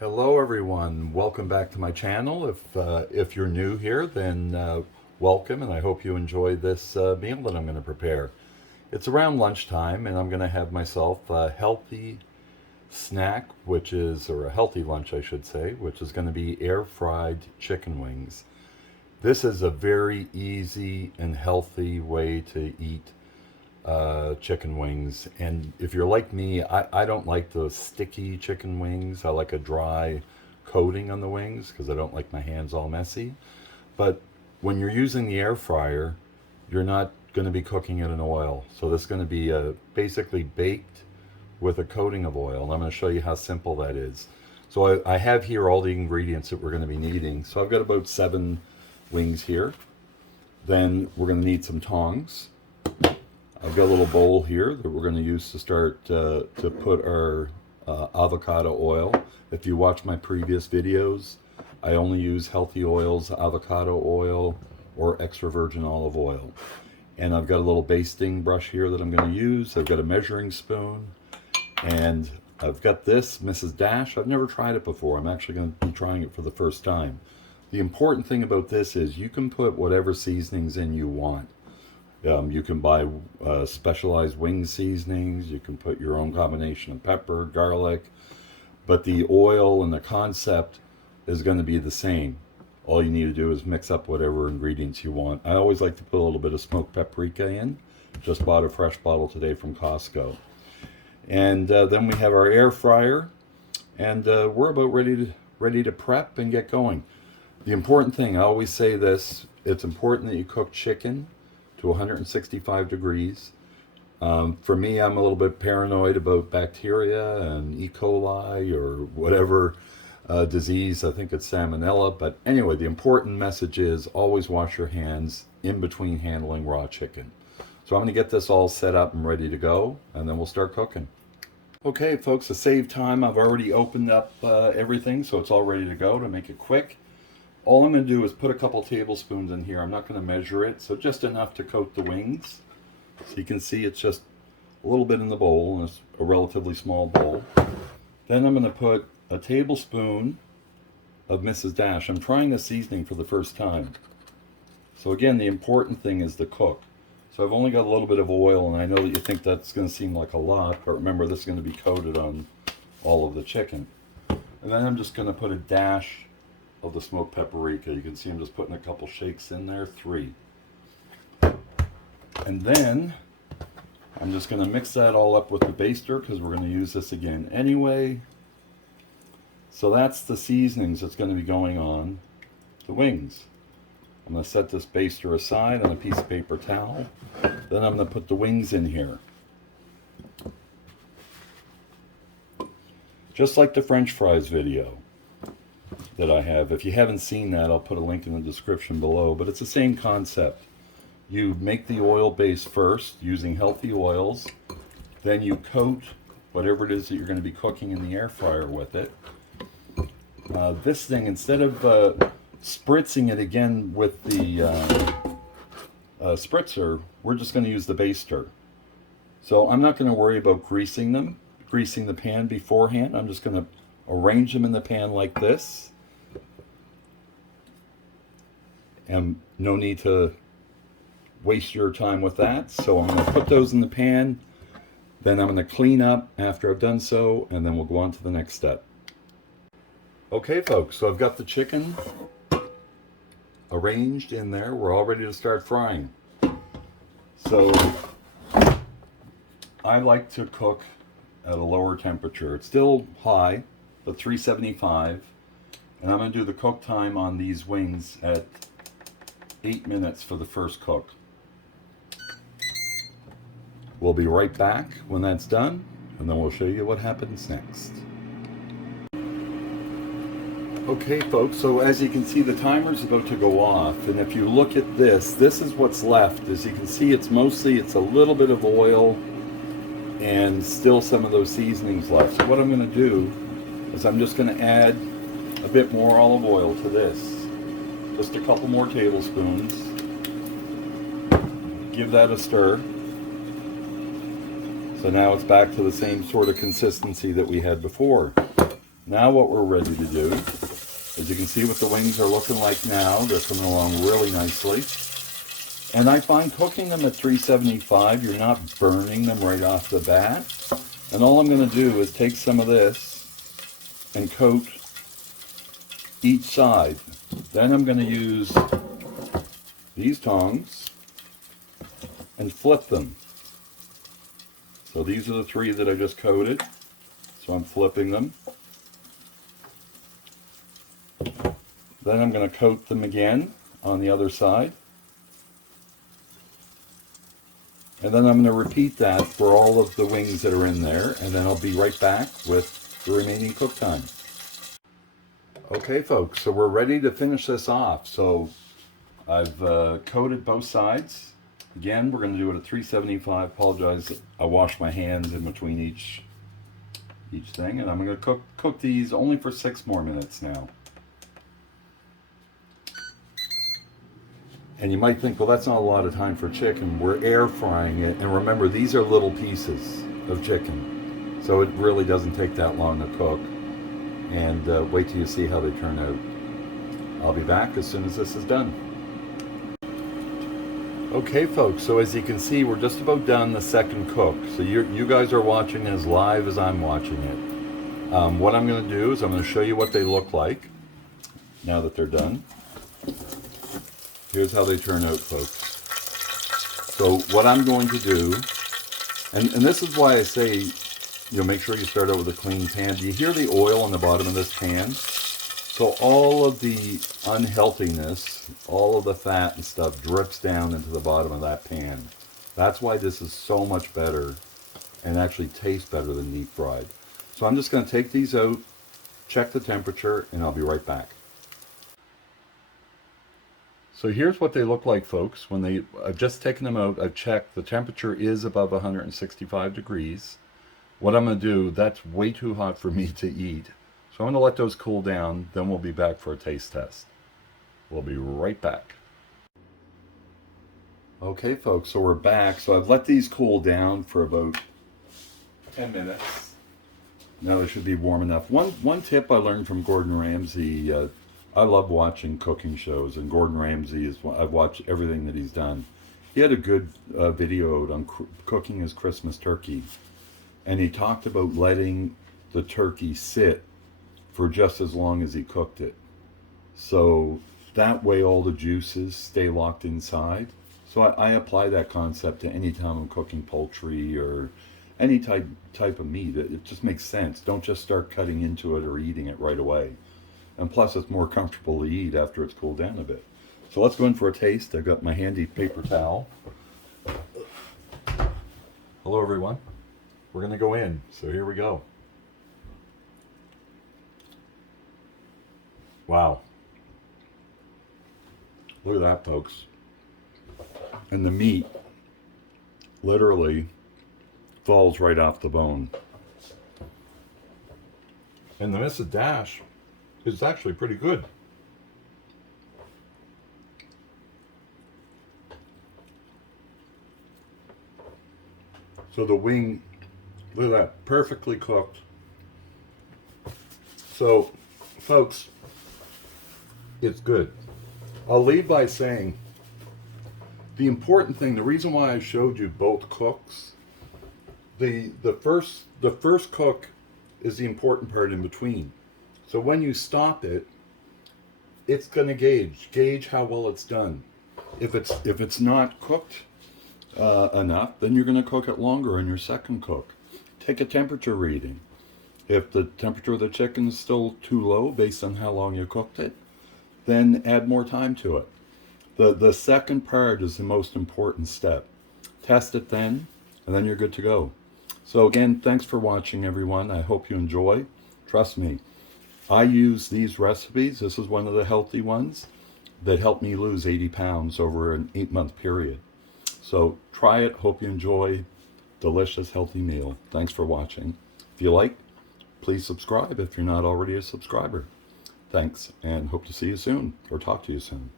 Hello everyone, welcome back to my channel. If you're new here, then welcome, and I hope you enjoy this meal that I'm going to prepare. It's around lunchtime and I'm going to have myself a healthy snack, or a healthy lunch I should say, which is going to be air fried chicken wings. This is a very easy and healthy way to eat chicken wings. And if you're like me, I don't like those sticky chicken wings. I like a dry coating on the wings because I don't like my hands all messy. But when you're using the air fryer, you're not going to be cooking it in oil. So this is going to be basically baked with a coating of oil. And I'm going to show you how simple that is. So I have here all the ingredients that we're going to be needing. So I've got about 7 wings here. Then we're going to need some tongs. I've got a little bowl here that we're going to use to start to put our avocado oil. If you watch my previous videos, I only use healthy oils, avocado oil, or extra virgin olive oil. And I've got a little basting brush here that I'm going to use. I've got a measuring spoon, and I've got this Mrs. Dash. I've never tried it before. I'm actually going to be trying it for the first time. The important thing about this is you can put whatever seasonings in you want. You can buy specialized wing seasonings. You can put your own combination of pepper, garlic, but the oil and the concept is going to be the same. All you need to do is mix up whatever ingredients you want. I always like to put a little bit of smoked paprika in. Just bought a fresh bottle today from Costco. And then we have our air fryer, and we're about ready to prep and get going. The important thing, I always say this, it's important that you cook chicken to 165 degrees. For me, I'm a little bit paranoid about bacteria and E. coli or whatever disease. I think it's salmonella. But anyway, the important message is always wash your hands in between handling raw chicken. So I'm going to get this all set up and ready to go, and then we'll start cooking. Okay, folks, to save time, I've already opened up everything, so it's all ready to go. To make it quick, all I'm going to do is put a couple tablespoons in here. I'm not going to measure it, so just enough to coat the wings. So you can see it's just a little bit in the bowl, and it's a relatively small bowl. Then I'm going to put a tablespoon of Mrs. Dash. I'm trying the seasoning for the first time. So again, the important thing is the cook. So I've only got a little bit of oil, and I know that you think that's going to seem like a lot, but remember this is going to be coated on all of the chicken. And then I'm just going to put a dash of the smoked paprika. You can see I'm just putting a couple shakes in there, 3. And then I'm just going to mix that all up with the baster because we're going to use this again anyway. So that's the seasonings that's going to be going on the wings. I'm going to set this baster aside on a piece of paper towel. Then I'm going to put the wings in here. Just like the French fries video that I have. If you haven't seen that, I'll put a link in the description below, but it's the same concept. You make the oil base first using healthy oils, then you coat whatever it is that you're going to be cooking in the air fryer with it. This thing, instead of spritzing it again with the spritzer, we're just going to use the baster. So I'm not going to worry about greasing the pan beforehand. I'm just going to arrange them in the pan like this. And no need to waste your time with that. So I'm going to put those in the pan. Then I'm going to clean up after I've done so, and then we'll go on to the next step. Okay, folks, so I've got the chicken arranged in there. We're all ready to start frying. So I like to cook at a lower temperature. It's still high, but 375. And I'm going to do the cook time on these wings at 8 minutes for the first cook. We'll be right back when that's done, and then we'll show you what happens next. Okay, folks, so as you can see, the timer's about to go off, and if you look at this is what's left. As you can see, it's a little bit of oil and still some of those seasonings left. So what I'm going to do is I'm just going to add a bit more olive oil to this. Just a couple more tablespoons. Give that a stir. So now it's back to the same sort of consistency that we had before. Now what we're ready to do, as you can see what the wings are looking like now, they're coming along really nicely. And I find cooking them at 375, you're not burning them right off the bat. And all I'm going to do is take some of this and coat each side. Then I'm going to use these tongs and flip them. So these are the 3 that I just coated. So I'm flipping them. Then I'm going to coat them again on the other side. And then I'm going to repeat that for all of the wings that are in there, and then I'll be right back with the remaining cook time. Okay folks, so we're ready to finish this off. So I've coated both sides. Again, we're going to do it at 375. Apologize, I washed my hands in between each thing, and I'm going to cook these only for 6 more minutes now. And you might think, well, that's not a lot of time for chicken. We're air frying it, and remember, these are little pieces of chicken, so it really doesn't take that long to cook. And wait till you see how they turn out. I'll be back as soon as this is done. Okay folks, so as you can see, we're just about done the second cook. So you guys are watching as live as I'm watching it. What I'm going to do is I'm going to show you what they look like now that they're done. Here's how they turn out, folks. So what I'm going to do, and this is why I say, make sure you start out with a clean pan. Do you hear the oil on the bottom of this pan? So all of the unhealthiness, all of the fat and stuff drips down into the bottom of that pan. That's why this is so much better and actually tastes better than deep fried. So I'm just going to take these out, check the temperature, and I'll be right back. So here's what they look like, folks. I've just taken them out, I've checked, the temperature is above 165 degrees. What I'm going to do, that's way too hot for me to eat. So I'm going to let those cool down, then we'll be back for a taste test. We'll be right back. Okay folks, so we're back. So I've let these cool down for about 10 minutes. Now they should be warm enough. One tip I learned from Gordon Ramsay, I love watching cooking shows, and Gordon Ramsay I've watched everything that he's done. He had a good video on cooking his Christmas turkey, and he talked about letting the turkey sit for just as long as he cooked it. So that way all the juices stay locked inside. So I apply that concept to any time I'm cooking poultry or any type of meat. It just makes sense. Don't just start cutting into it or eating it right away. And plus it's more comfortable to eat after it's cooled down a bit. So let's go in for a taste. I've got my handy paper towel. Hello everyone. We're gonna go in, so here we go. Wow. Look at that, folks. And the meat literally falls right off the bone. And the Mrs. Dash is actually pretty good. So the wing, look at that, perfectly cooked. So, folks, it's good. I'll leave by saying the important thing, the reason why I showed you both cooks, the first cook is the important part in between. So when you stop it, it's going to gauge how well it's done. If it's not cooked enough, then you're going to cook it longer in your second cook. Take a temperature reading. If the temperature of the chicken is still too low based on how long you cooked it, then add more time to it. The second part is the most important step. Test it then, and then you're good to go. So again, thanks for watching, everyone. I hope you enjoy. Trust me, I use these recipes. This is one of the healthy ones that helped me lose 80 pounds over an 8-month period. So try it. Hope you enjoy. Delicious, healthy meal. Thanks for watching. If you like, please subscribe if you're not already a subscriber. Thanks, and hope to see you soon, or talk to you soon.